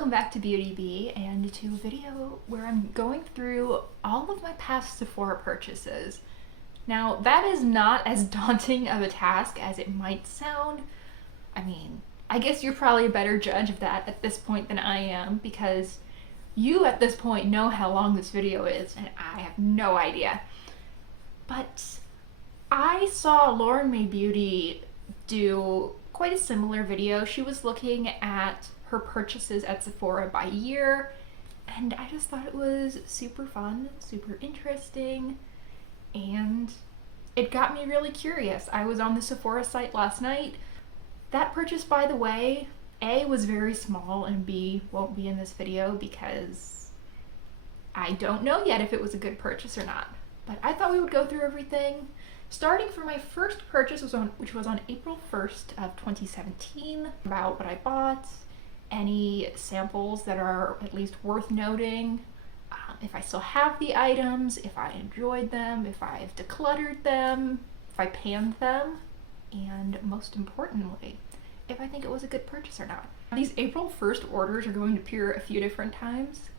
Welcome back to Beauty Bee and to a video where I'm going through all of my past Sephora purchases. Now, that is not as daunting of a task as it might sound. I mean, I guess you're probably a better judge of that at this point than I am, because you at this point know how long this video is and I have no idea. But I saw Lauren May Beauty do quite a similar video. She was looking at her purchases at Sephora by year, and I just thought it was super fun, super interesting, and it got me really curious. I was on the Sephora site last night. That purchase, by the way, A, was very small, and B, won't be in this video because I don't know yet if it was a good purchase or not. But I thought we would go through everything, starting from my first purchase, which was on April 1st of 2017, about what I bought, any samples that are at least worth noting, if I still have the items, if I enjoyed them, if I've decluttered them, if I panned them, and most importantly, if I think it was a good purchase or not. These April 1st orders are going to appear a few different times.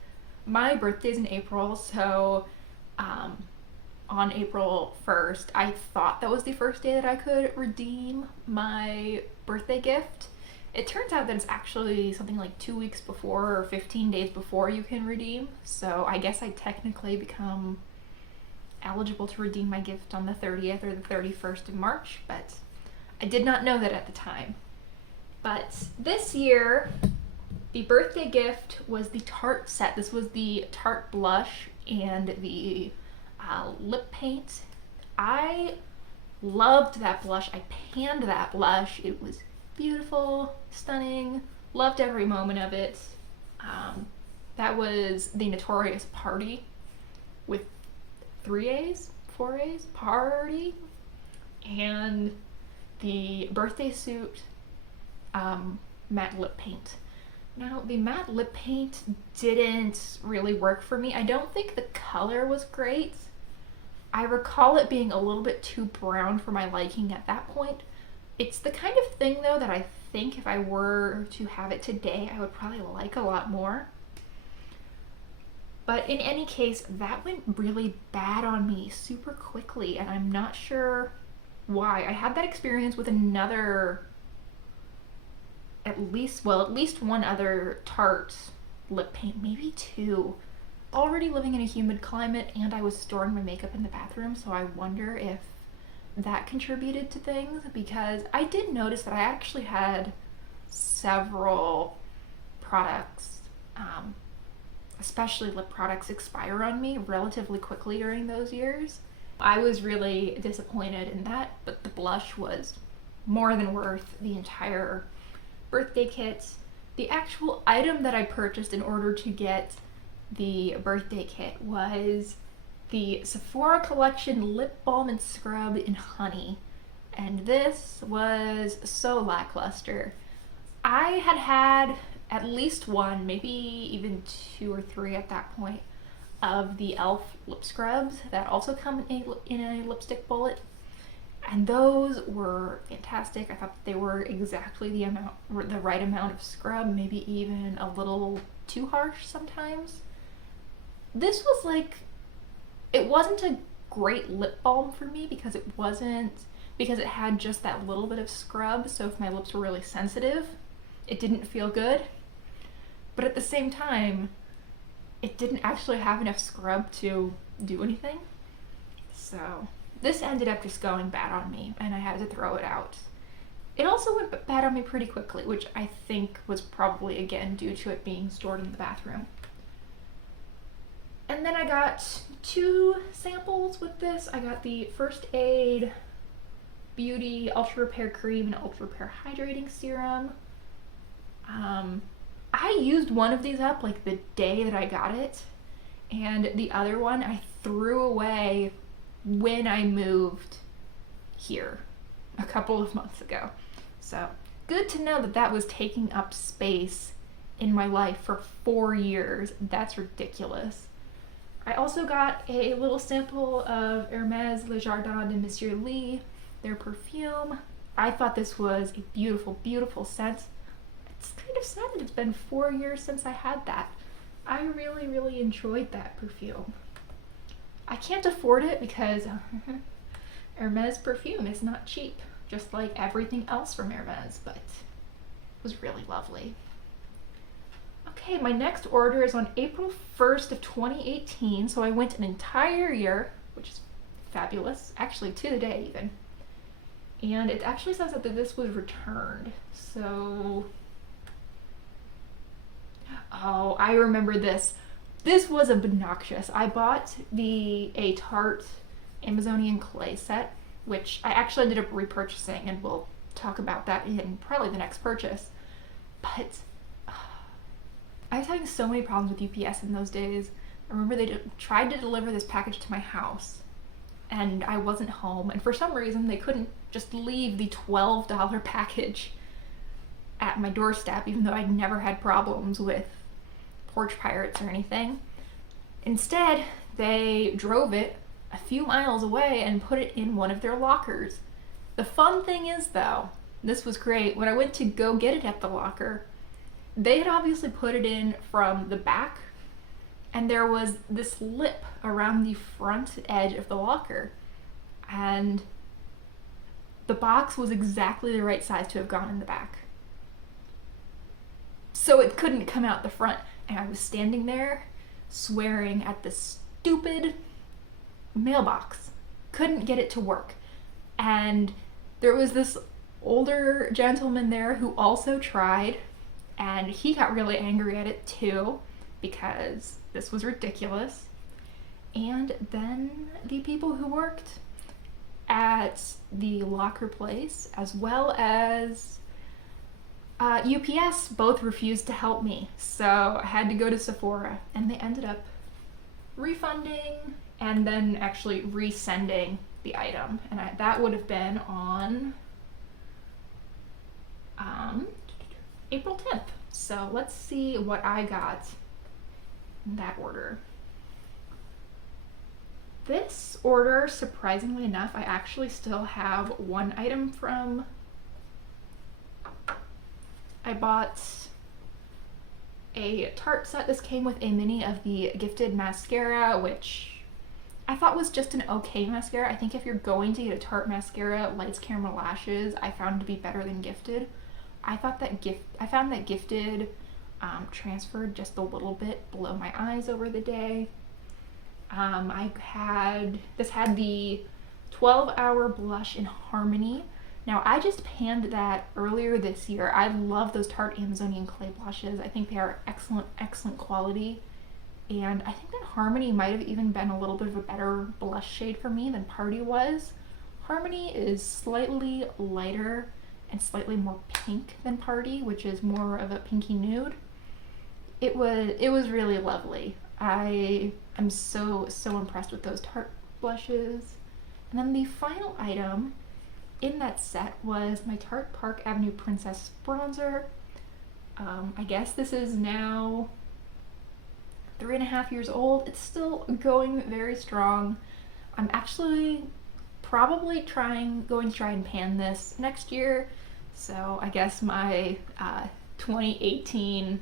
My birthday's in April, so on April 1st, I thought that was the first day that I could redeem my birthday gift. It turns out that it's actually something like 2 weeks before or 15 days before you can redeem, so I guess I technically become eligible to redeem my gift on the 30th or the 31st of March, but I did not know that at the time. But this year, the birthday gift was the Tarte set. This was the Tarte blush and the lip paint. I loved that blush. I panned that blush. It was beautiful, stunning, loved every moment of it. That was the Notorious Party with 3 A's, 4 A's, Party, and the Birthday Suit matte lip paint. Now, the matte lip paint didn't really work for me. I don't think the color was great. I recall it being a little bit too brown for my liking at that point. It's the kind of thing, though, that I think if I were to have it today, I would probably like a lot more. But in any case, that went really bad on me super quickly, and I'm not sure why. I had that experience with another, at least one other Tarte lip paint, maybe 2. Already living in a humid climate, and I was storing my makeup in the bathroom, so I wonder if that contributed to things, because I did notice that I actually had several products, especially lip products, expire on me relatively quickly during those years. I was really disappointed in that, but the blush was more than worth the entire birthday kit. The actual item that I purchased in order to get the birthday kit was the Sephora Collection Lip Balm and Scrub in Honey, and this was so lackluster. I had at least one, maybe even 2 or 3 at that point, of the e.l.f. lip scrubs that also come in a lipstick bullet, and those were fantastic. I thought they were exactly the right amount of scrub, maybe even a little too harsh sometimes. This was like, it wasn't a great lip balm for me because it had just that little bit of scrub, so if my lips were really sensitive, it didn't feel good. But at the same time, it didn't actually have enough scrub to do anything. So this ended up just going bad on me, and I had to throw it out. It also went bad on me pretty quickly, which I think was probably, again, due to it being stored in the bathroom. And then I got 2 samples with this. I got the First Aid Beauty Ultra Repair Cream and Ultra Repair Hydrating Serum. I used one of these up like the day that I got it, and the other one I threw away when I moved here a couple of months ago. So good to know that that was taking up space in my life for 4 years. That's ridiculous. I also got a little sample of Hermès Le Jardin de Monsieur Lee, their perfume. I thought this was a beautiful, beautiful scent. It's kind of sad that it's been 4 years since I had that. I really, really enjoyed that perfume. I can't afford it because Hermes perfume is not cheap, just like everything else from Hermes, but it was really lovely. Okay, my next order is on April 1st of 2018, so I went an entire year, which is fabulous, actually to the day even. And it actually says that this was returned, so... Oh, I remember this. This was obnoxious. I bought a Tarte Amazonian clay set, which I actually ended up repurchasing, and we'll talk about that in probably the next purchase. But I was having so many problems with UPS in those days. I remember they tried to deliver this package to my house, and I wasn't home, and for some reason they couldn't just leave the $12 package at my doorstep, even though I'd never had problems with porch pirates or anything. Instead, they drove it a few miles away and put it in one of their lockers. The fun thing is, though, this was great, when I went to go get it at the locker, they had obviously put it in from the back, and there was this lip around the front edge of the locker, and the box was exactly the right size to have gone in the back. So it couldn't come out the front, and I was standing there swearing at this stupid mailbox. Couldn't get it to work. And there was this older gentleman there who also tried, and he got really angry at it too, because this was ridiculous. And then the people who worked at the locker place, as well as UPS, both refused to help me, so I had to go to Sephora, and they ended up refunding and then actually resending the item, and that would have been on April 10th. So let's see what I got in that order. This order, surprisingly enough, I actually still have one item from. I bought a Tarte set. This came with a mini of the Gifted mascara, which I thought was just an okay mascara. I think if you're going to get a Tarte mascara, Lights Camera Lashes, I found to be better than Gifted. I found that Gifted transferred just a little bit below my eyes over the day. This had the 12-hour blush in Harmony. Now, I just panned that earlier this year. I love those Tarte Amazonian clay blushes. I think they are excellent, excellent quality. And I think that Harmony might have even been a little bit of a better blush shade for me than Party was. Harmony is slightly lighter and slightly more pink than Party, which is more of a pinky nude. It was really lovely. I am so impressed with those Tarte blushes. And then the final item in that set was my Tarte Park Avenue Princess bronzer. I guess this is now 3.5 years old. It's still going very strong. I'm actually probably going to try and pan this next year. So I guess my 2018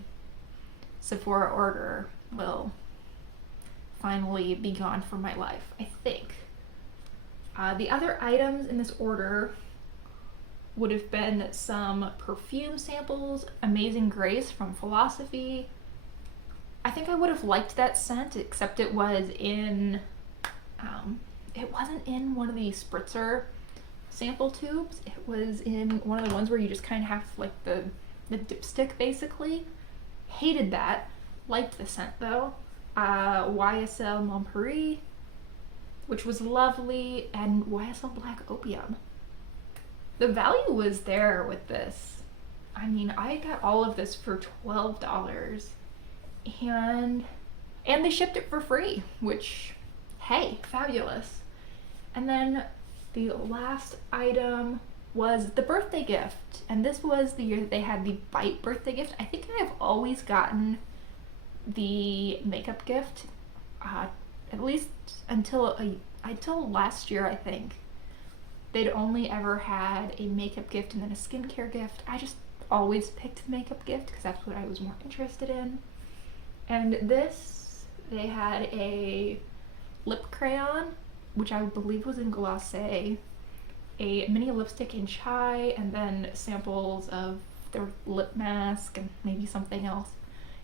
Sephora order will finally be gone from my life, I think. The other items in this order would have been some perfume samples. Amazing Grace from Philosophy. I think I would have liked that scent, except it was in, it wasn't in one of the spritzer sample tubes. It was in one of the ones where you just kind of have like the dipstick basically. Hated that. Liked the scent though. Ysl Black, which was lovely, and Ysl Black Opium. The value was there with this. I mean, I got all of this for $12, and they shipped it for free, which, hey, fabulous. And then the last item was the birthday gift, and this was the year that they had the Bite birthday gift. I think I've always gotten the makeup gift, at least until last year, I think. They'd only ever had a makeup gift and then a skincare gift. I just always picked makeup gift because that's what I was more interested in. And this, they had a lip crayon, which I believe was in Glacé, a mini lipstick in Chai, and then samples of their lip mask and maybe something else.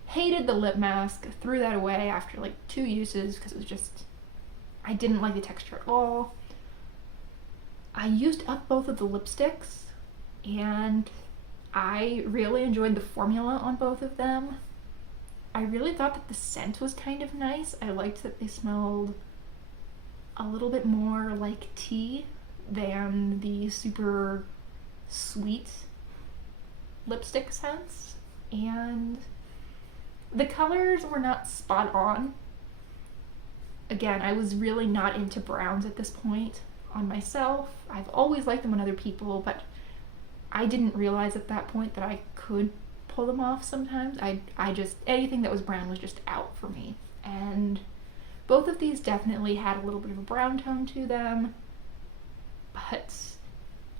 Hated the lip mask, threw that away after like 2 uses because it was just, I didn't like the texture at all. I used up both of the lipsticks and I really enjoyed the formula on both of them. I really thought that the scent was kind of nice. I liked that they smelled a little bit more like tea than the super sweet lipstick scents. And the colors were not spot on. Again, I was really not into browns at this point on myself. I've always liked them on other people, but I didn't realize at that point that I could pull them off sometimes. I just, anything that was brown was just out for me. And both of these definitely had a little bit of a brown tone to them, but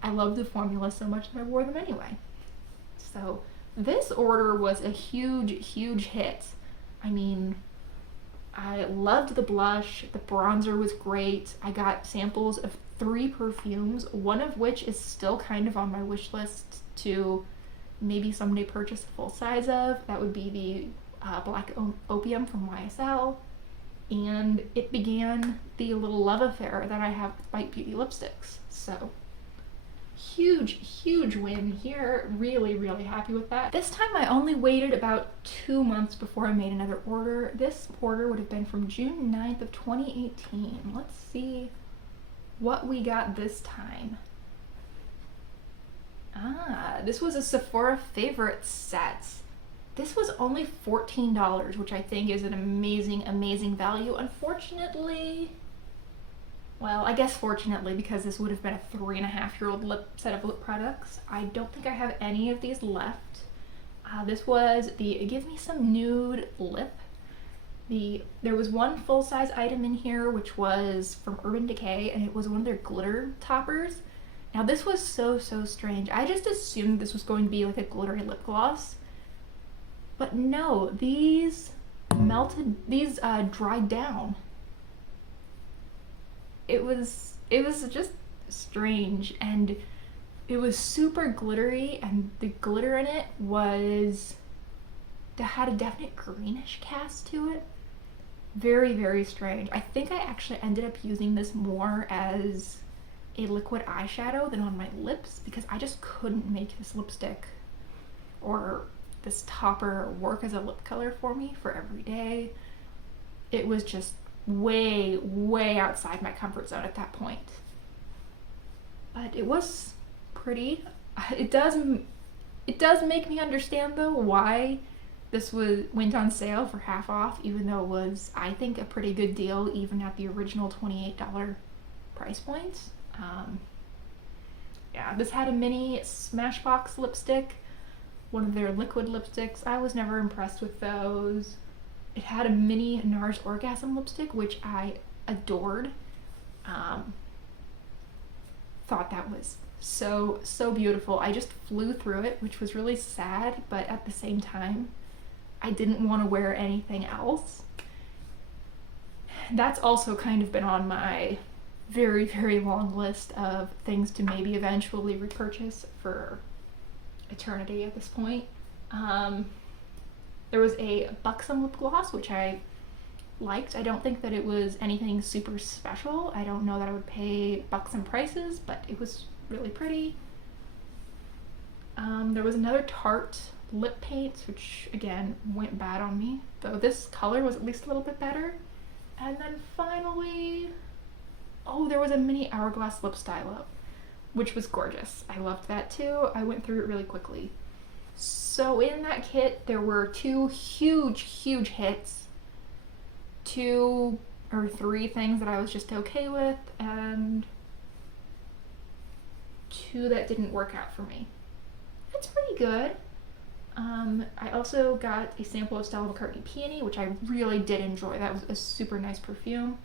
I loved the formula so much that I wore them anyway. So this order was a huge hit. I mean, I loved the blush, the bronzer was great. I got samples of 3 perfumes, one of which is still kind of on my wish list to maybe someday purchase a full size of. That would be the Black Opium from Ysl. And it began the little love affair that I have with Bite Beauty lipsticks. So huge win here. Really happy with that. This time I only waited about 2 months before I made another order. This order would have been from June 9th of 2018. Let's see what we got this time. This was a Sephora favorite set. This was only $14, which I think is an amazing value. Unfortunately, well, I guess fortunately, because this would have been a 3.5-year-old set of lip products, I don't think I have any of these left. This was the Give Me Some Nude lip. There was one full-size item in here, which was from Urban Decay, and it was one of their glitter toppers. Now this was so strange. I just assumed this was going to be like a glittery lip gloss, but no, these dried down. It was just strange, and it was super glittery, and the glitter in it had a definite greenish cast to it. Very strange. I think I actually ended up using this more as a liquid eyeshadow than on my lips because I just couldn't make this lipstick or this topper work as a lip color for me for every day. It was just way outside my comfort zone at that point. But it was pretty. It does make me understand though why this went on sale for half off, even though it was, I think, a pretty good deal even at the original $28 price point. Yeah, this had a mini Smashbox lipstick, one of their liquid lipsticks. I was never impressed with those. It had a mini Nars Orgasm lipstick, which I adored. Thought that was so beautiful. I just flew through it, which was really sad, but at the same time, I didn't want to wear anything else. That's also kind of been on my very long list of things to maybe eventually repurchase for eternity at this point. There was a Buxom lip gloss, which I liked. I don't think that it was anything super special. I don't know that I would pay Buxom prices, but it was really pretty. There was another Tarte lip paint, which again went bad on me, though this color was at least a little bit better. And then finally, there was a mini Hourglass lip stylo, which was gorgeous. I loved that too. I went through it really quickly. So in that kit, there were 2 huge hits, 2 or 3 things that I was just okay with, and 2 that didn't work out for me. That's pretty good. I also got a sample of Stella McCartney Peony, which I really did enjoy. That was a super nice perfume.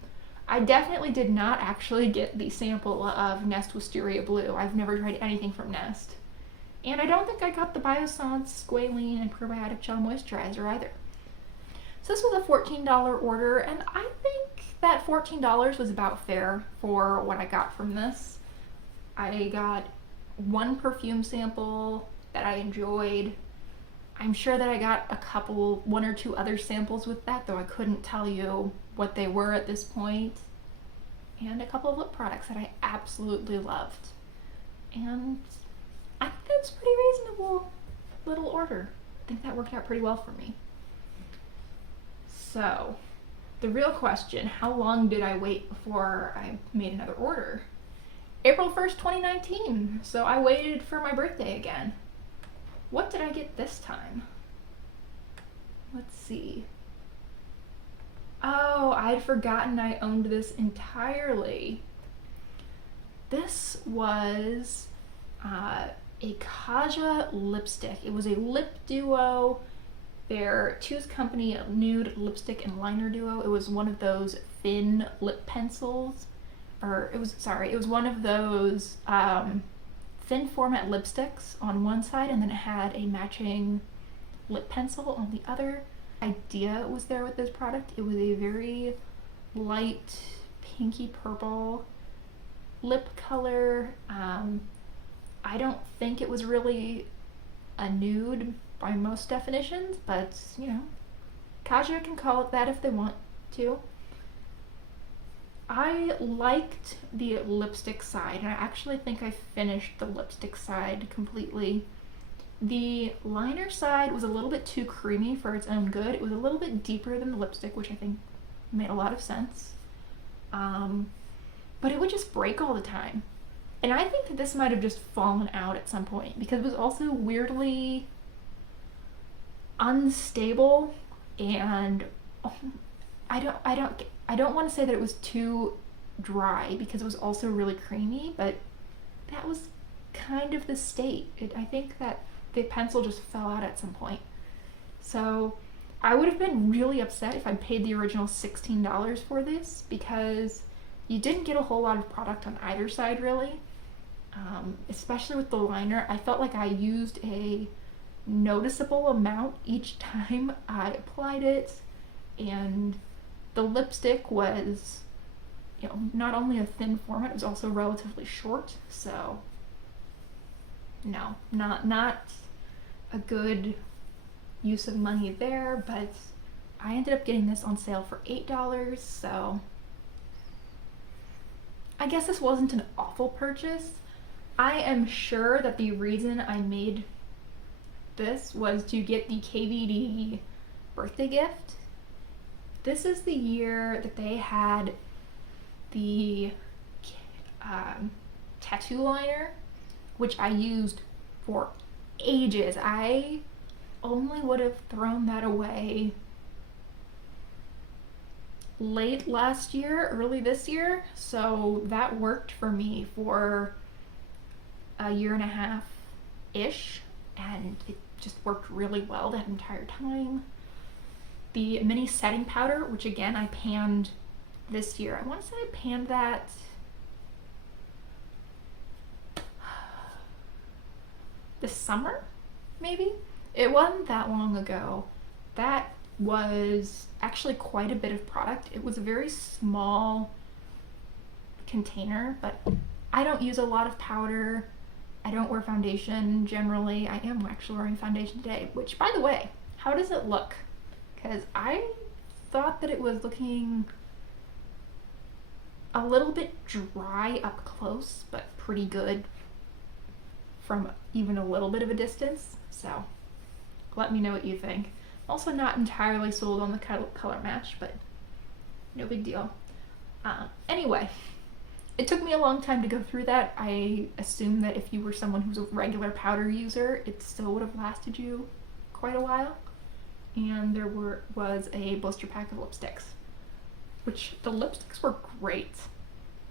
I definitely did not actually get the sample of Nest Wisteria Blue. I've never tried anything from Nest. And I don't think I got the Biossance Squalene and Probiotic Gel Moisturizer either. So this was a $14 order, and I think that $14 was about fair for what I got from this. I got one perfume sample that I enjoyed. I'm sure that I got one or two other samples with that, though I couldn't tell you what they were at this point. And a couple of lip products that I absolutely loved. And I think that's a pretty reasonable little order. I think that worked out pretty well for me. So, the real question, how long did I wait before I made another order? April 1st, 2019. So I waited for my birthday again. What did I get this time? Let's see. Oh, I'd forgotten I owned this entirely. This was a Kaja lipstick. It was a lip duo. Their Two's Company nude lipstick and liner duo. It was one of those thin lip pencils. It was one of those thin format lipsticks on one side, and then it had a matching lip pencil on the other. Idea was there with this product. It was a very light pinky purple lip color. I don't think it was really a nude by most definitions, but you know, Kaja can call it that if they want to. I liked the lipstick side, and I actually think I finished the lipstick side completely. The liner side was a little bit too creamy for its own good. It was a little bit deeper than the lipstick, which I think made a lot of sense. But it would just break all the time. And I think that this might have just fallen out at some point because it was also weirdly unstable, and I don't want to say that it was too dry because it was also really creamy, but that was kind of the state. I think that the pencil just fell out at some point. So I would have been really upset if I paid the original $16 for this because you didn't get a whole lot of product on either side really. Especially with the liner, I felt like I used a noticeable amount each time I applied it, and the lipstick was, you know, not only a thin format, it was also relatively short, so no, not a good use of money there, but I ended up getting this on sale for $8, so I guess this wasn't an awful purchase. I am sure that the reason I made this was to get the Kvd Birthday Gift. This is the year that they had the tattoo liner, which I used for ages. I only would have thrown that away late last year, early this year, so that worked for me for a year and a half-ish, and it just worked really well that entire time. The mini setting powder, which again I panned this year. I want to say I panned that this summer, maybe? It wasn't that long ago. That was actually quite a bit of product. It was a very small container, but I don't use a lot of powder. I don't wear foundation generally. I am actually wearing foundation today, which, by the way, how does it look? Because I thought that it was looking a little bit dry up close, but pretty good from even a little bit of a distance. So let me know what you think. Also not entirely sold on the color match, but no big deal. Anyway, it took me a long time to go through that. I assume that if you were someone who's a regular powder user, it still would have lasted you quite a while. And there was a blister pack of lipsticks, which the lipsticks were great.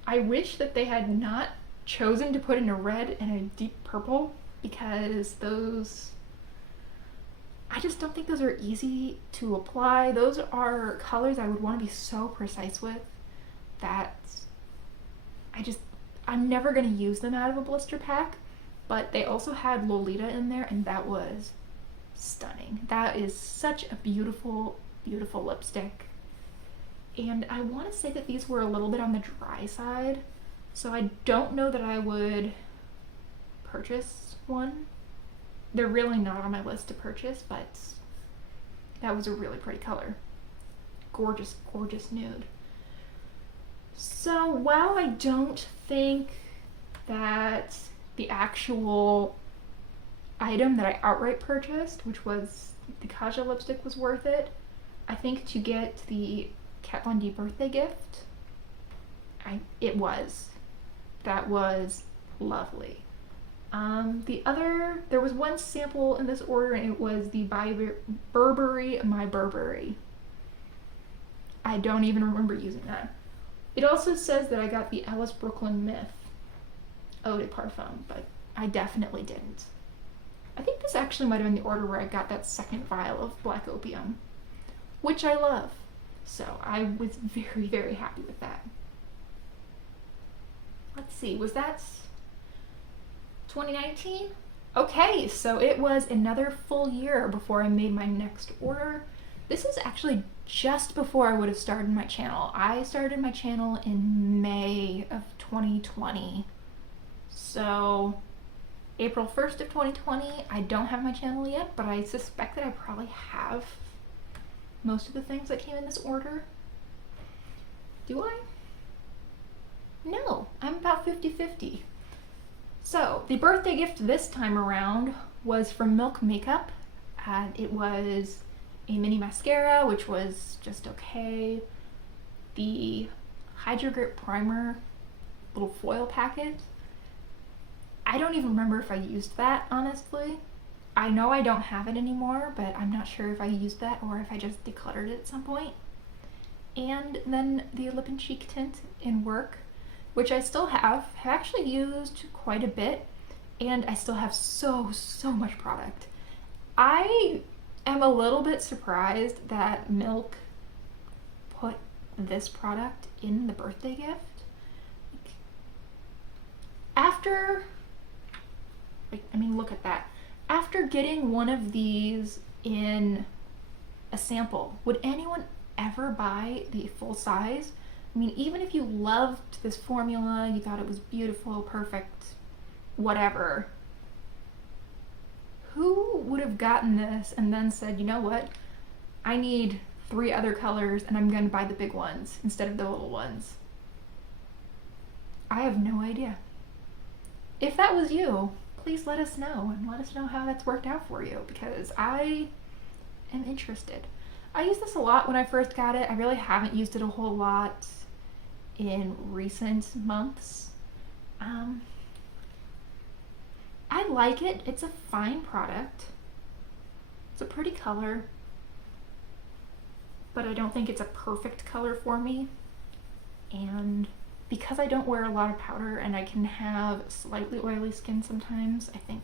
I wish that they had not chosen to put in a red and a deep purple, because those, I just don't think those are easy to apply. Those are colors I would want to be so precise with that I'm never going to use them out of a blister pack. but they also had Lolita in there, and that was stunning. That is such a beautiful, beautiful lipstick. And I want to say that these were a little bit on the dry side, so I don't know that I would purchase one. They're really not on my list to purchase, but that was a really pretty color. Gorgeous, gorgeous nude. So while I don't think that the actual item that I outright purchased, which was the Kvd lipstick, was worth it, I think to get the Kvd Birthday Gift, it was. That was lovely. There was one sample in this order, and it was the Burberry My Burberry. I don't even remember using that. It also says that I got the Alice Brooklyn Myth Eau de Parfum, but I definitely didn't. I think this actually might have been the order where I got that second vial of Black Opium, which I love. So I was very, very happy with that. Let's see, was that 2019? Okay, so it was another full year before I made my next order. This is actually just before I would have started my channel. I started my channel in May of 2020. So April 1st of 2020, I don't have my channel yet, but I suspect that I probably have most of the things that came in this order. Do I? No, I'm about 50-50. So the birthday gift this time around was from Milk Makeup. It was a mini mascara, which was just okay. The Hydro Grip Primer little foil packet. I don't even remember if I used that, honestly. I know I don't have it anymore, but I'm not sure if I used that or if I just decluttered it at some point. And then the lip and cheek tint in Work, which I still have actually used quite a bit, and I still have so much product. I am a little bit surprised that Milk put this product in the birthday gift. Look at that. After getting one of these in a sample, would anyone ever buy the full size? I mean, even if you loved this formula, you thought it was beautiful, perfect, whatever, who would have gotten this and then said, you know what, I need 3 other colors and I'm going to buy the big ones instead of the little ones? I have no idea. If that was you, please let us know, and let us know how that's worked out for you, because I am interested. I used this a lot when I first got it. I really haven't used it a whole lot in recent months. I like it. It's a fine product. It's a pretty color, but I don't think it's a perfect color for me. And because I don't wear a lot of powder and I can have slightly oily skin sometimes, I think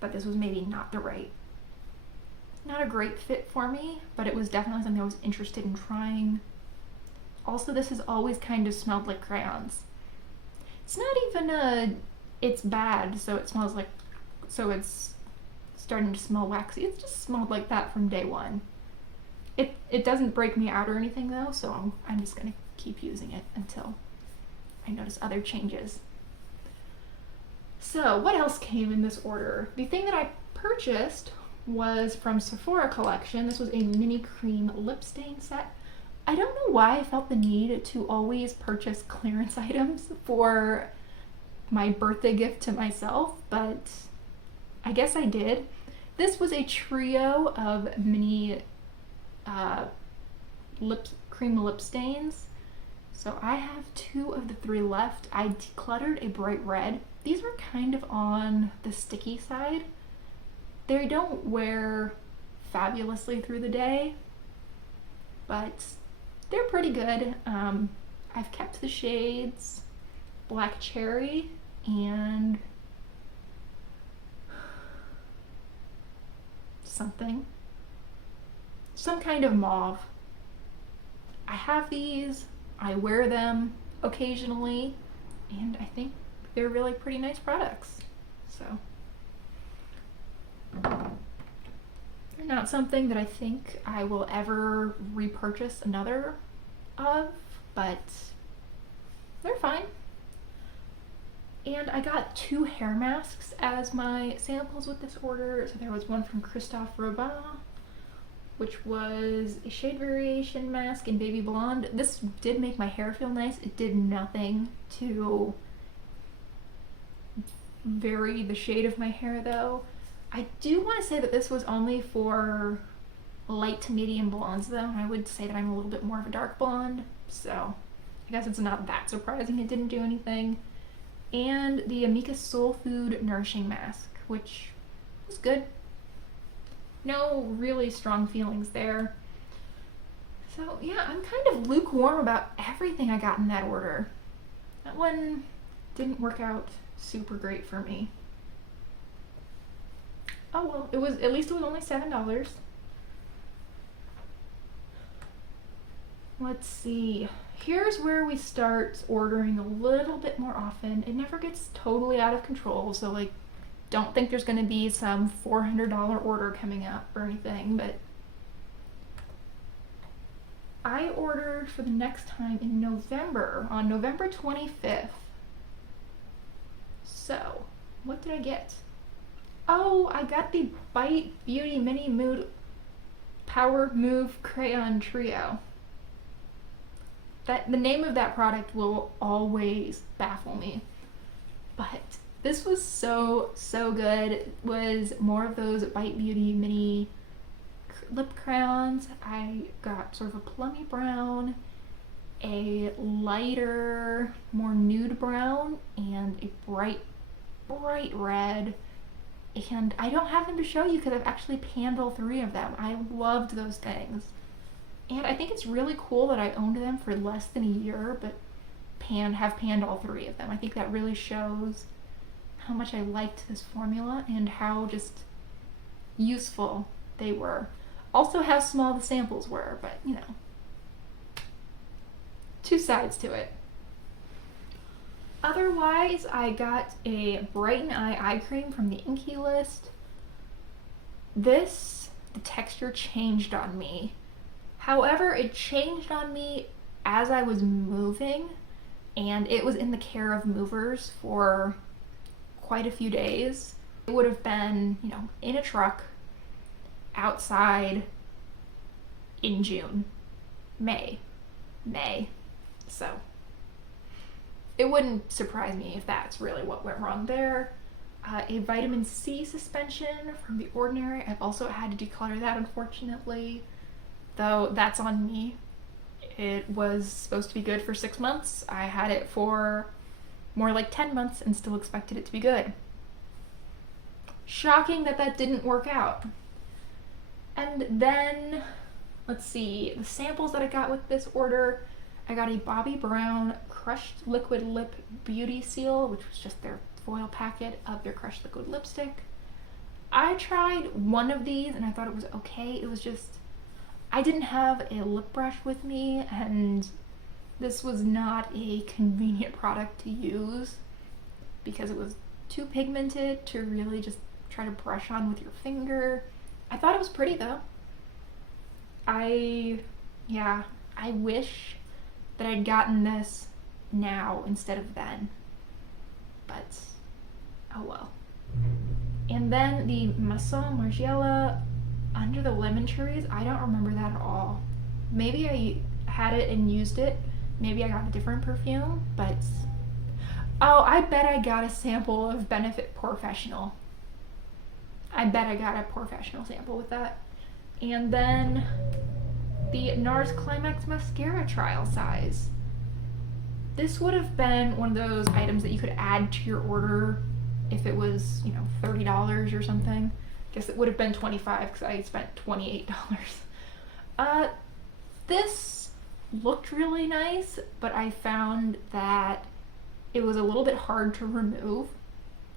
that this was maybe not a great fit for me, but it was definitely something I was interested in trying. Also, this has always kind of smelled like crayons. It's not even it's bad, so it smells like, so it's starting to smell waxy. It's just smelled like that from day one. It doesn't break me out or anything though, so I'm just gonna keep using it until I notice other changes. So what else came in this order? The thing that I purchased was from Sephora Collection. This was a mini cream lip stain set. I don't know why I felt the need to always purchase clearance items for my birthday gift to myself, but I guess I did. This was a trio of mini cream lip stains. So I have 2 of the 3 left. I decluttered a bright red. These were kind of on the sticky side. They don't wear fabulously through the day, but they're pretty good. I've kept the shades Black Cherry and some kind of mauve. I have these, I wear them occasionally, and I think they're really pretty nice products. So they're not something that I think I will ever repurchase another of, but they're fine. And I got 2 hair masks as my samples with this order. So there was one from Christophe Robin, which was a shade variation mask in baby blonde. This did make my hair feel nice. It did nothing to vary the shade of my hair though. I do want to say that this was only for light to medium blondes though. I would say that I'm a little bit more of a dark blonde, so I guess it's not that surprising it didn't do anything. And the Amika Soul Food Nourishing Mask, which was good. No really strong feelings there. So yeah, I'm kind of lukewarm about everything I got in that order. That one didn't work out super great for me. Oh well, at least it was only $7. Let's see. Here's where we start ordering a little bit more often. It never gets totally out of control, so like don't think there's going to be some $400 order coming up or anything, but I ordered for the next time in November, on November 25th. So, what did I get? Oh, I got the Bite Beauty Mini Mood Power Move Crayon Trio. The name of that product will always baffle me, but this was so good. It was more of those Bite Beauty mini lip crayons. I got sort of a plummy brown, a lighter, more nude brown, and a bright red. And I don't have them to show you because I've actually panned all 3 of them. I loved those things. And I think it's really cool that I owned them for less than a year, but have panned all 3 of them. I think that really shows how much I liked this formula and how just useful they were. Also how small the samples were, but you know, 2 sides to it. Otherwise, I got a Brighten Eye cream from the Inkey List. The texture changed on me. However, it changed on me as I was moving, and it was in the care of movers for quite a few days. It would have been, you know, in a truck outside in June, May. So it wouldn't surprise me if that's really what went wrong there. A vitamin C suspension from The Ordinary. I've also had to declutter that, unfortunately, though that's on me. It was supposed to be good for 6 months. I had it for more like 10 months and still expected it to be good. Shocking that didn't work out. And then, let's see, the samples that I got with this order, I got a Bobbi Brown Crushed Liquid Lip Beauty Seal, which was just their foil packet of their crushed liquid lipstick. I tried one of these and I thought it was okay. It was just, I didn't have a lip brush with me, and this was not a convenient product to use because it was too pigmented to really just try to brush on with your finger. I thought it was pretty though. I wish that I'd gotten this now instead of then, but oh well. And then the Maison Margiela Under the Lemon Trees, I don't remember that at all. Maybe I had it and used it. Maybe I got a different perfume, but oh, I bet I got a sample of Benefit Professional. I bet I got a Professional sample with that. And then the Nars Climax Mascara trial size. This would have been one of those items that you could add to your order if it was, you know, $30 or something. I guess it would have been $25 because I spent $28. This looked really nice, but I found that it was a little bit hard to remove,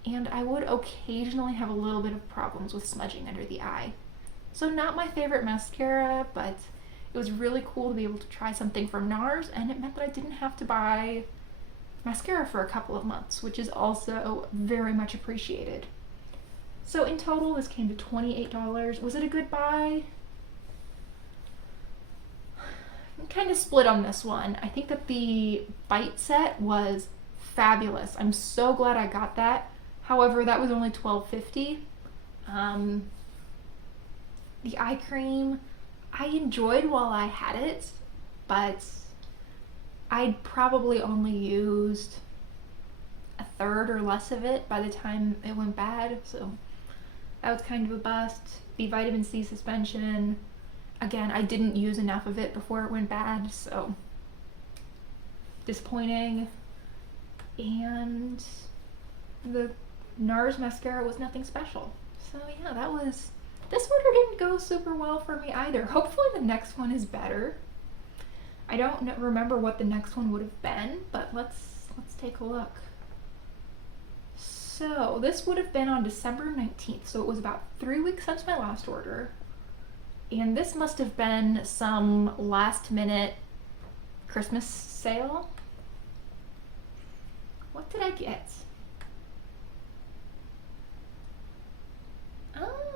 and I would occasionally have a little bit of problems with smudging under the eye. So not my favorite mascara, but it was really cool to be able to try something from Nars, and it meant that I didn't have to buy mascara for a couple of months, which is also very much appreciated. So in total, this came to $28. Was it a good buy? I'm kind of split on this one. I think that the bite set was fabulous. I'm so glad I got that. However, that was only $12.50. The eye cream, I enjoyed while I had it, but I'd probably only used a third or less of it by the time it went bad, so that was kind of a bust. The vitamin C suspension, again, I didn't use enough of it before it went bad, so disappointing. And the Nars mascara was nothing special. So yeah, this order didn't go super well for me either. Hopefully the next one is better. I don't remember what the next one would have been, but let's take a look. So this would have been on December 19th, so it was about 3 weeks since my last order. And this must have been some last minute Christmas sale. What did I get?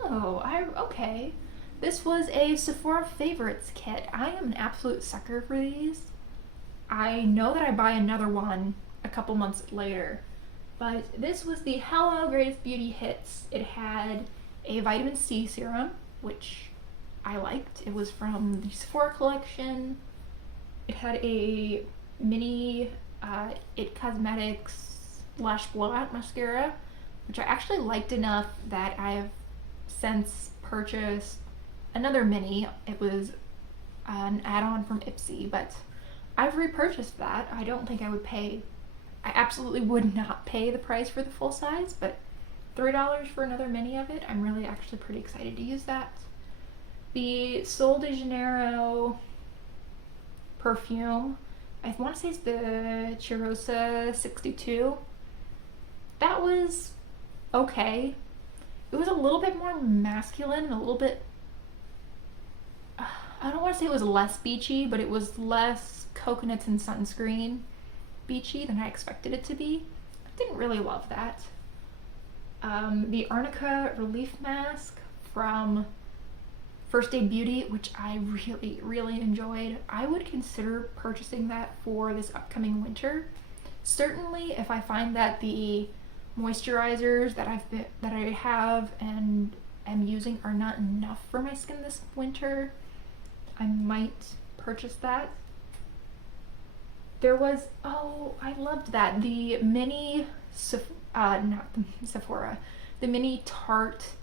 Oh, okay. This was a Sephora Favorites kit. I am an absolute sucker for these. I know that I buy another one a couple months later, but this was the Hello Greatest Beauty Hits. It had a vitamin C serum, which I liked. It was from the Sephora Collection. It had a mini It Cosmetics Lash Blowout Mascara, which I actually liked enough that I've since purchased another mini. It was an add-on from Ipsy, but I've repurchased that. I don't think I absolutely would not pay the price for the full size, but $3 for another mini of it, I'm really actually pretty excited to use that. The Sol de Janeiro perfume, I want to say it's the Cheirosa 62. That was okay. It was a little bit more masculine and a little bit, I don't want to say it was less beachy, but it was less coconuts and sunscreen beachy than I expected it to be. I didn't really love that. The Arnica Relief Mask from First Aid Beauty, which I really, really enjoyed. I would consider purchasing that for this upcoming winter. Certainly, if I find that the moisturizers that I have and am using are not enough for my skin this winter, I might purchase that. There was, oh, I loved that, the mini not the Sephora, the mini Tarte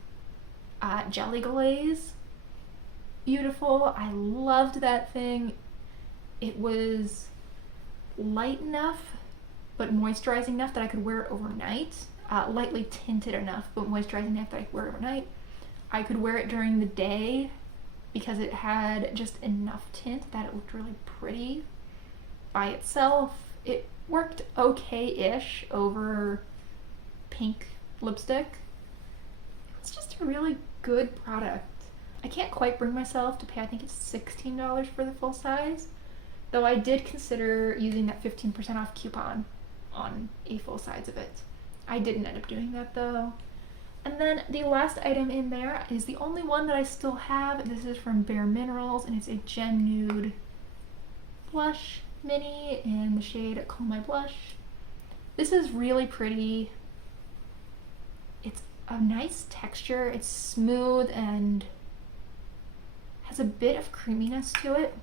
jelly glaze. Beautiful. I loved that thing. It was light enough but moisturizing enough that I could wear it overnight. Lightly tinted enough but moisturizing enough that I could wear it overnight. I could wear it during the day because it had just enough tint that it looked really pretty by itself. It worked okay-ish over pink lipstick. It's just a really good product. I can't quite bring myself to pay, I think it's $16 for the full size, though I did consider using that 15% off coupon on a full size of it. I didn't end up doing that though. And then the last item in there is the only one that I still have. This is from Bare Minerals, and it's a Gem Nude blush mini in the shade Call My Blush. This is really pretty. It's a nice texture. It's smooth and has a bit of creaminess to it.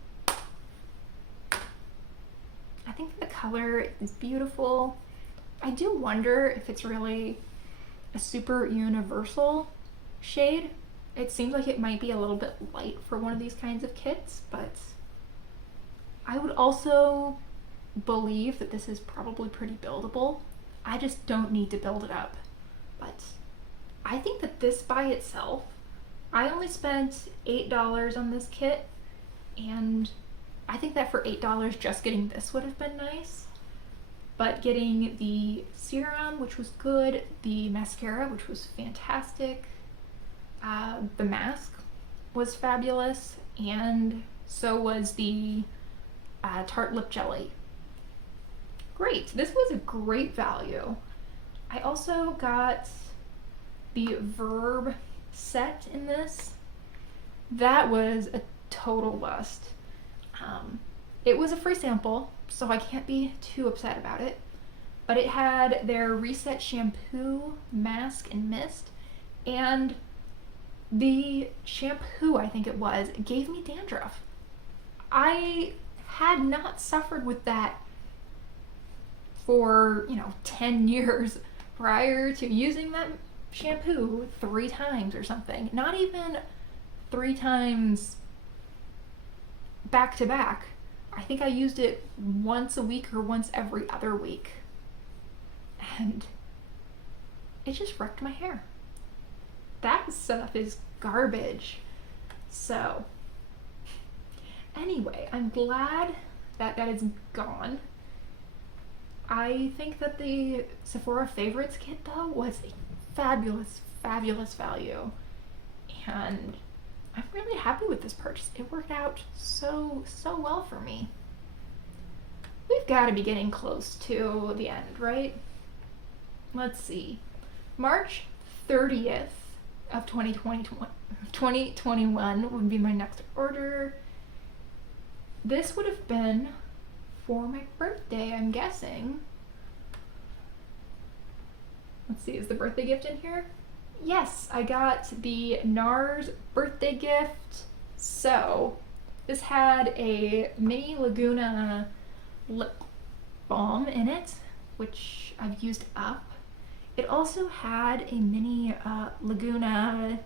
I think the color is beautiful. I do wonder if it's really a super universal shade. It seems like it might be a little bit light for one of these kinds of kits, but I would also believe that this is probably pretty buildable. I just don't need to build it up. But I think that this by itself, I only spent $8 on this kit, and I think that for $8 just getting this would have been nice. But getting the serum, which was good, the mascara, which was fantastic, the mask was fabulous, and so was the Tarte lip jelly. great. This was a great value. I also got the Verb set in this. That was a total bust. It was a free sample, so I can't be too upset about it. But it had their Reset shampoo, mask, and mist, and the shampoo, I think it was, gave me dandruff. I had not suffered with that for, 10 years prior to using that shampoo 3 times or something. Not even 3 times back to back. I think I used it once a week or once every other week. And it just wrecked my hair. That stuff is garbage. So, anyway, I'm glad that is gone. I think that the Sephora Favorites kit, though, was a fabulous, fabulous value. And I'm really happy with this purchase. It worked out so well for me. We've got to be getting close to the end, right? Let's see. March 30th of 2021 would be my next order. This would have been for my birthday, I'm guessing. Let's see, is the birthday gift in here? Yes, I got the Nars Birthday Gift. So, this had a mini Laguna lip balm in it, which I've used up. It also had a mini Laguna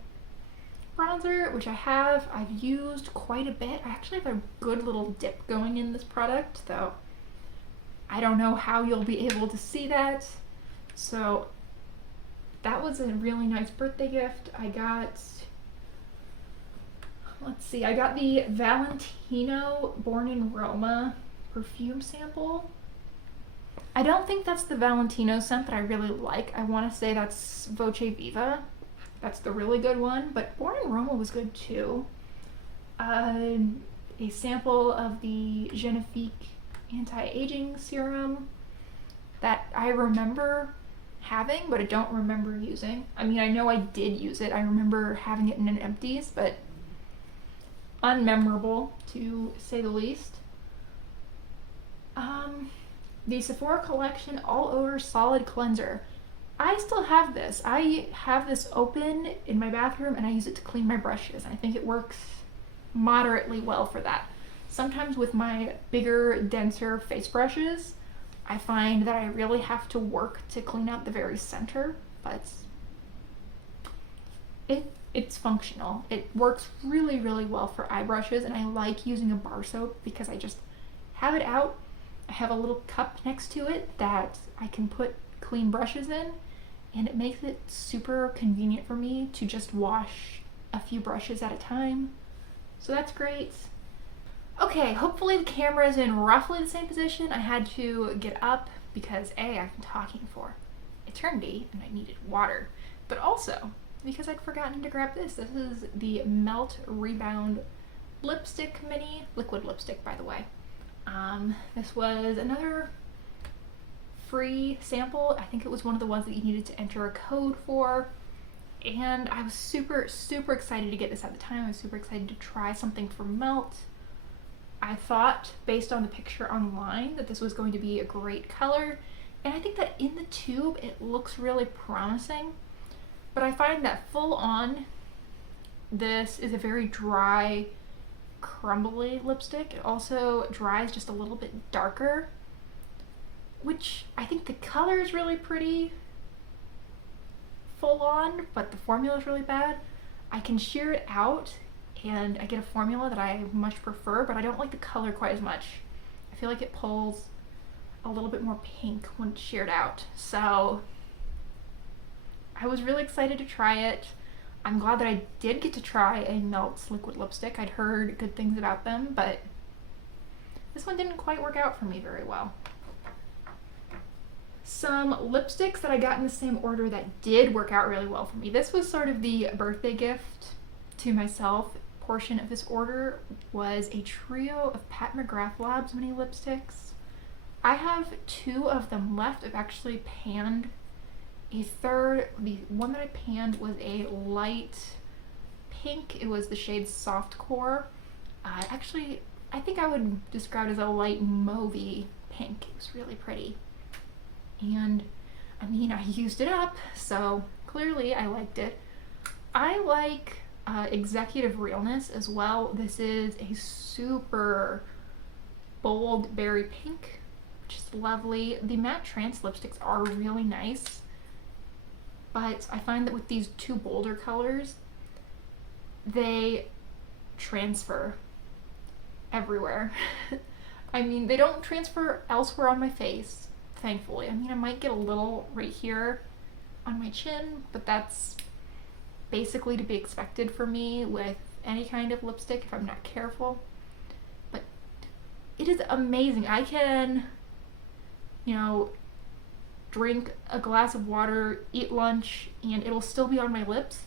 bronzer, which I've used quite a bit. I actually have a good little dip going in this product, though I don't know how you'll be able to see that. So that was a really nice birthday gift. I got the Valentino Born in Roma perfume sample. I don't think that's the Valentino scent that I really like. I want to say that's Voce Viva. That's the really good one, but Born in Roma was good too. A sample of the Genifique anti-aging serum that I remember having, but I don't remember using. I mean, I know I did use it. I remember having it in an empties, but unmemorable to say the least. The Sephora Collection All Over Solid Cleanser. I still have this. I have this open in my bathroom and I use it to clean my brushes. I think it works moderately well for that. Sometimes with my bigger, denser face brushes, I find that I really have to work to clean out the very center, but it's functional. It works really, really well for eye brushes, and I like using a bar soap because I just have it out. I have a little cup next to it that I can put clean brushes in, and it makes it super convenient for me to just wash a few brushes at a time. So that's great. Okay, hopefully the camera is in roughly the same position. I had to get up because A, I've been talking for eternity and I needed water, but also because I'd forgotten to grab this. This is the Melt Rebound Lipstick Mini, liquid lipstick by the way. This was another free sample. I think it was one of the ones that you needed to enter a code for. And I was super, super excited to get this at the time. I was super excited to try something from Melt. I thought, based on the picture online, that this was going to be a great color. And I think that in the tube, it looks really promising. But I find that full on, this is a very dry, crumbly lipstick. It also dries just a little bit darker, which I think the color is really pretty full on, but the formula is really bad. I can sheer it out and I get a formula that I much prefer, but I don't like the color quite as much. I feel like it pulls a little bit more pink when it's sheared out. So I was really excited to try it. I'm glad that I did get to try a Melt liquid lipstick. I'd heard good things about them, but this one didn't quite work out for me very well. Some lipsticks that I got in the same order that did work out really well for me. This was sort of the birthday gift to myself portion of this order, was a trio of Pat McGrath Labs mini lipsticks. I have 2 of them left. I've actually panned a third. The one that I panned was a light pink. It was the shade Soft Core. Actually, I think I would describe it as a light mauvey pink. It was really pretty. And I mean, I used it up, so clearly I liked it. I like Executive Realness as well. This is a super bold berry pink, which is lovely. The matte trance lipsticks are really nice, but I find that with these 2 bolder colors, they transfer everywhere. I mean, they don't transfer elsewhere on my face, thankfully. I mean, I might get a little right here on my chin, but that's basically to be expected for me with any kind of lipstick if I'm not careful. But it is amazing. I can, you know, drink a glass of water, eat lunch, and it'll still be on my lips.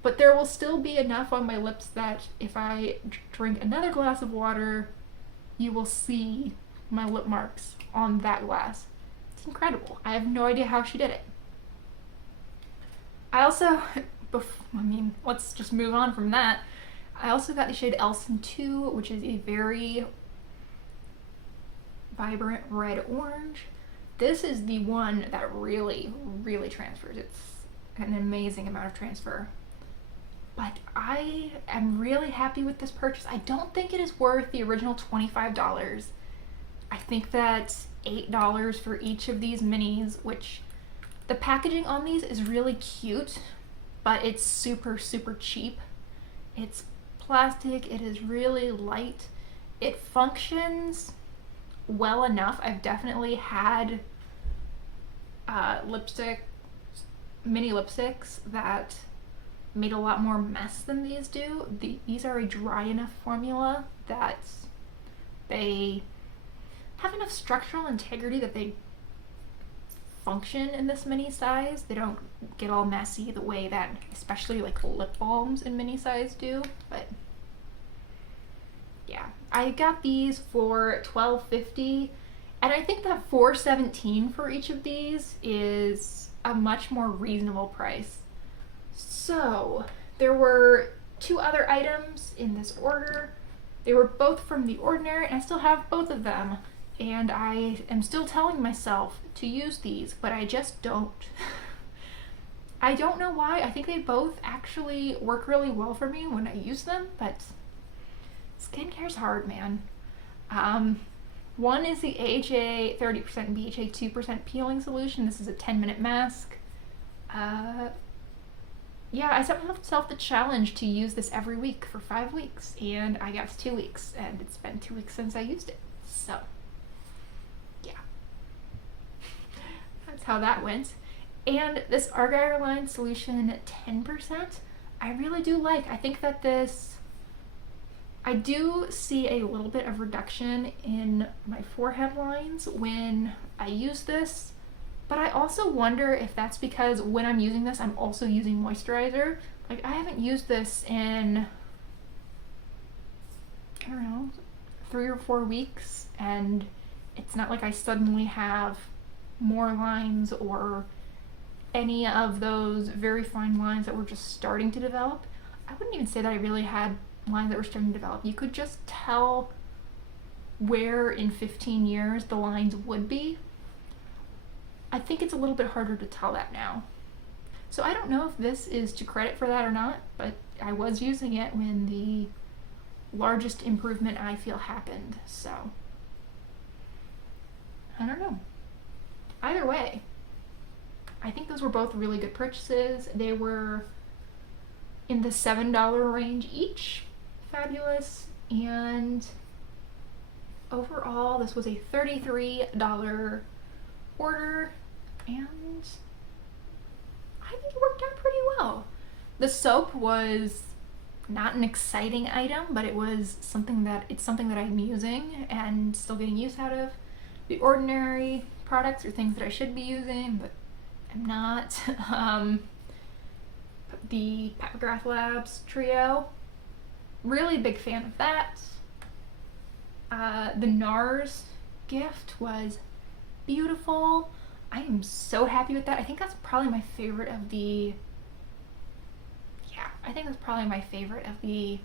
But there will still be enough on my lips that if I drink another glass of water, you will see my lip marks on that glass. It's incredible. I have no idea how she did it. I also, let's just move on from that. I also got the shade Elson 2, which is a very vibrant red orange. This is the one that really, really transfers. It's an amazing amount of transfer. But I am really happy with this purchase. I don't think it is worth the original $25. I think that $8 for each of these minis, which the packaging on these is really cute, but it's super, super cheap. It's plastic, it is really light. It functions well enough. I've definitely had mini lipsticks that made a lot more mess than these do. These are a dry enough formula that they have enough structural integrity that they function in this mini size. They don't get all messy the way that especially like lip balms in mini size do. But yeah, I got these for $12.50, and I think that $4.17 for each of these is a much more reasonable price. So there were 2 other items in this order. They were both from The Ordinary, and I still have both of them. And I am still telling myself to use these, but I just don't. I don't know why. I think they both actually work really well for me when I use them, but skincare's hard, man. One is the AHA 30% BHA 2% peeling solution. This is a 10-minute mask. Yeah, I set myself the challenge to use this every week for 5 weeks, and I got to 2 weeks, and it's been 2 weeks since I used it. So, yeah. That's how that went. And this Argyle Line Solution 10%, I really do like. I think that I do see a little bit of reduction in my forehead lines when I use this. But I also wonder if that's because when I'm using this, I'm also using moisturizer. Like, I haven't used this in, I don't know, 3 or 4 weeks, and it's not like I suddenly have more lines or any of those very fine lines that were just starting to develop. I wouldn't even say that I really had lines that were starting to develop. You could just tell where in 15 years the lines would be. I think it's a little bit harder to tell that now. So I don't know if this is to credit for that or not, but I was using it when the largest improvement I feel happened, so I don't know. Either way, I think those were both really good purchases. They were in the $7 range each. Fabulous. And overall, this was a $33 order, and I think it worked out pretty well. The soap was not an exciting item, but it's something that I'm using and still getting use out of. The Ordinary products are things that I should be using, but I'm not. The Mcgrath Labs Trio, really big fan of that. The Nars gift was beautiful. I am so happy with that. I think that's probably my favorite of the, I think that's probably my favorite of the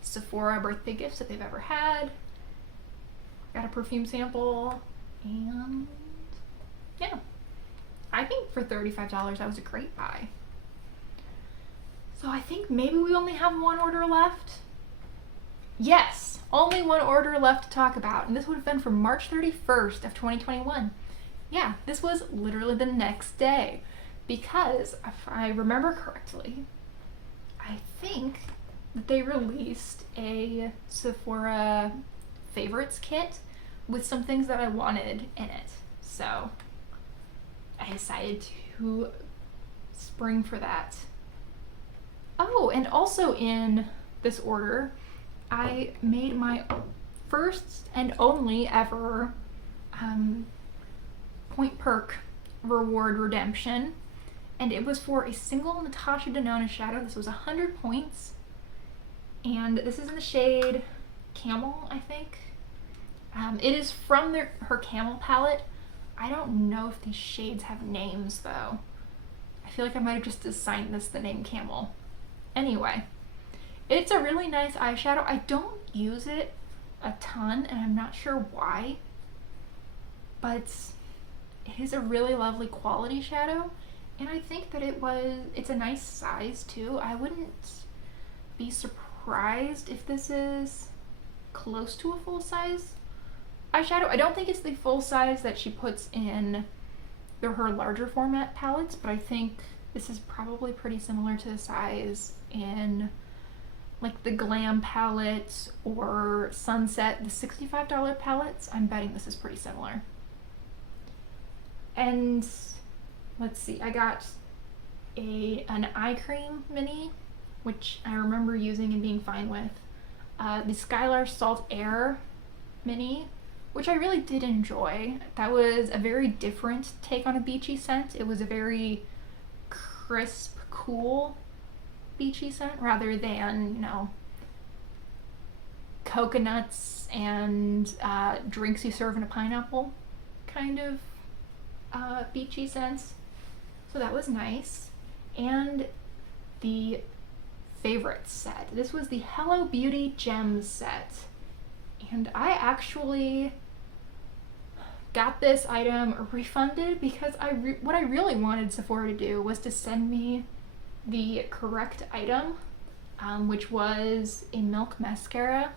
Sephora birthday gifts that they've ever had. Got a perfume sample, and yeah, I think for $35 that was a great buy. So I think maybe we only have one order left. Yes, only one order left to talk about, and this would have been for March 31st of 2021. Yeah, this was literally the next day, because if I remember correctly, I think that they released a Sephora favorites kit with some things that I wanted in it. So I decided to spring for that. Oh, and also in this order, I made my first and only ever point perk reward redemption, and it was for a single Natasha Denona shadow. This was 100 points, and this is in the shade Camel, I think. It is from her Camel palette. I don't know if these shades have names though. I feel like I might have just assigned this the name Camel. Anyway, it's a really nice eyeshadow. I don't use it a ton, and I'm not sure why, but it is a really lovely quality shadow, and I think that it's a nice size too. I wouldn't be surprised if this is close to a full size eyeshadow. I don't think it's the full size that she puts in her larger format palettes, but I think this is probably pretty similar to the size in like the Glam palettes or Sunset, the $65 palettes. I'm betting this is pretty similar. And let's see, I got an eye cream mini, which I remember using and being fine with. The Skylar Salt Air mini, which I really did enjoy. That was a very different take on a beachy scent. It was a very crisp, cool beachy scent rather than, you know, coconuts and drinks you serve in a pineapple kind of beachy scents. So that was nice. And the favorites set. This was the Hello Beauty Gems set. And I actually got this item refunded because what I really wanted Sephora to do was to send me the correct item, which was a Milk mascara,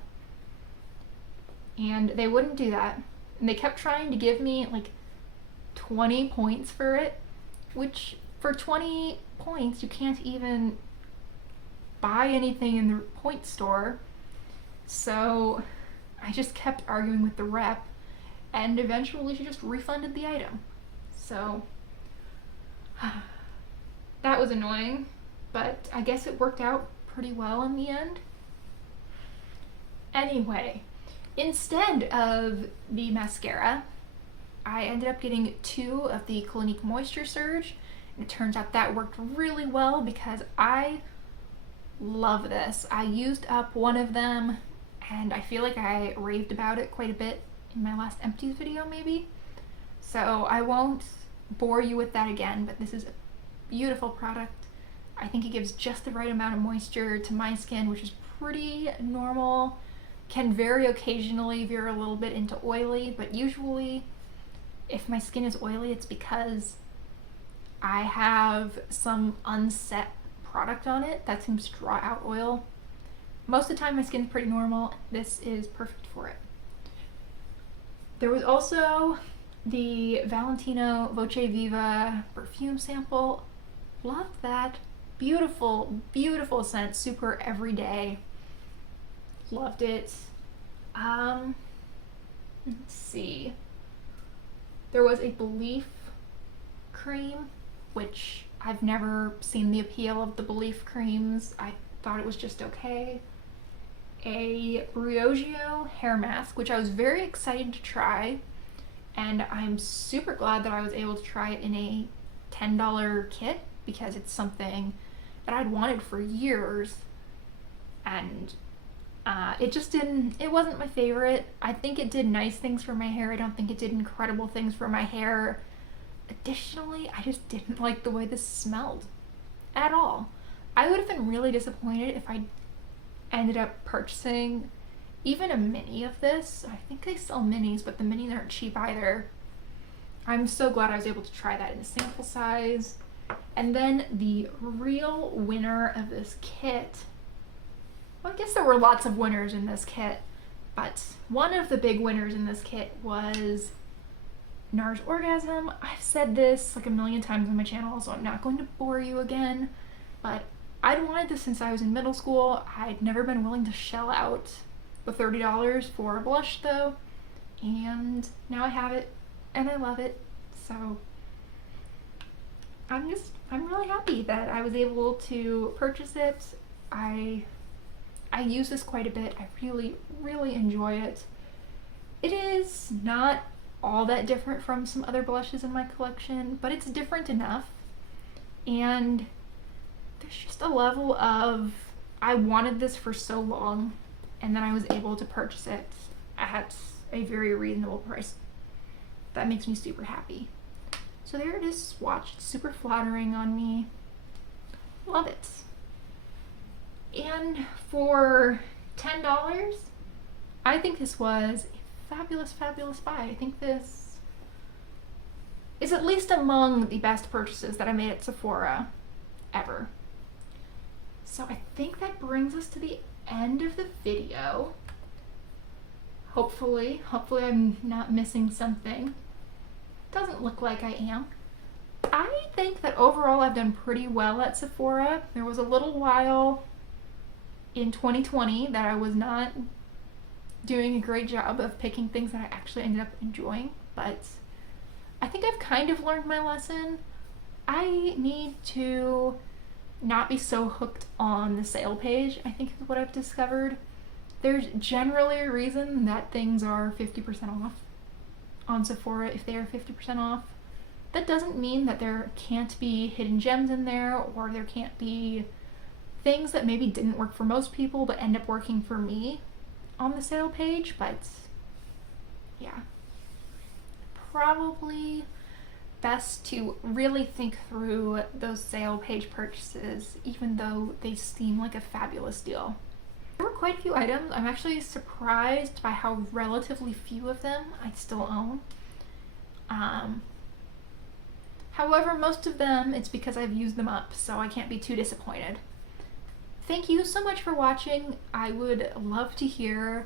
and they wouldn't do that, and they kept trying to give me like 20 points for it, which for 20 points you can't even buy anything in the point store. So I just kept arguing with the rep, and eventually she just refunded the item. So that was annoying, but I guess it worked out pretty well in the end. Anyway, instead of the mascara, I ended up getting 2 of the Clinique Moisture Surge, and it turns out that worked really well because I love this. I used up one of them, and I feel like I raved about it quite a bit in my last empties video maybe, so I won't bore you with that again, but this is a beautiful product. I think it gives just the right amount of moisture to my skin, which is pretty normal. Can very occasionally veer a little bit into oily, but usually if my skin is oily, it's because I have some unset product on it that seems to draw out oil. Most of the time my skin's pretty normal. This is perfect for it. There was also the Valentino Voce Viva perfume sample. Loved that. Beautiful, beautiful scent. Super everyday. Loved it. Let's see. There was a Belief cream, which I've never seen the appeal of the Belief creams. I thought it was just okay. A Briogeo hair mask, which I was very excited to try, and I'm super glad that I was able to try it in a $10 kit because it's something that I'd wanted for years, and It wasn't my favorite. I think it did nice things for my hair. I don't think it did incredible things for my hair. Additionally, I just didn't like the way this smelled at all. I would have been really disappointed if I ended up purchasing even a mini of this. I think they sell minis, but the minis aren't cheap either. I'm so glad I was able to try that in a sample size. And then the real winner of this kit, well, I guess there were lots of winners in this kit, but one of the big winners in this kit was Nars Orgasm. I've said this like a million times on my channel, so I'm not going to bore you again, but I'd wanted this since I was in middle school. I'd never been willing to shell out the $30 for a blush though, and now I have it and I love it. So I'm really happy that I was able to purchase it. I use this quite a bit. I really enjoy it. It is not all that different from some other blushes in my collection, but it's different enough. And there's just a level of, I wanted this for so long, and then I was able to purchase it at a very reasonable price. That makes me super happy. So there it is, swatch. It's super flattering on me. Love it. And for $10, I think this was a fabulous buy. I think this is at least among the best purchases that I made at Sephora ever. So I think that brings us to the end of the video. Hopefully I'm not missing something. Doesn't look like I am. I think that overall I've done pretty well at Sephora. There was a little while in 2020 that I was not doing a great job of picking things that I actually ended up enjoying, but I think I've kind of learned my lesson. I need to not be so hooked on the sale page, I think is what I've discovered. There's generally a reason that things are 50% off on Sephora if they are 50% off. That doesn't mean that there can't be hidden gems in there, or there can't be things that maybe didn't work for most people but end up working for me on the sale page. But yeah, probably best to really think through those sale page purchases, even though they seem like a fabulous deal. There were quite a few items. I'm actually surprised by how relatively few of them I still own. However, most of them, it's because I've used them up, so I can't be too disappointed. Thank you so much for watching. I would love to hear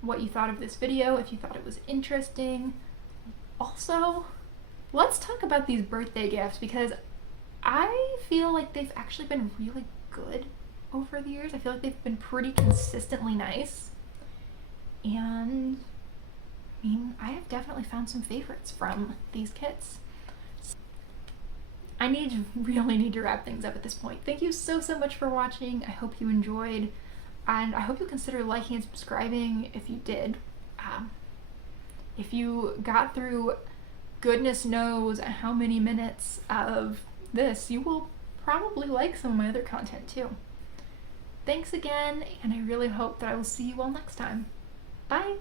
what you thought of this video, if you thought it was interesting. Also, let's talk about these birthday gifts, because I feel like they've actually been really good over the years. I feel like they've been pretty consistently nice. And I mean, I have definitely found some favorites from these kits. I really need to wrap things up at this point. Thank you so much for watching. I hope you enjoyed, and I hope you consider liking and subscribing if you did. If you got through goodness knows how many minutes of this, you will probably like some of my other content too. Thanks again, and I really hope that I will see you all next time. Bye!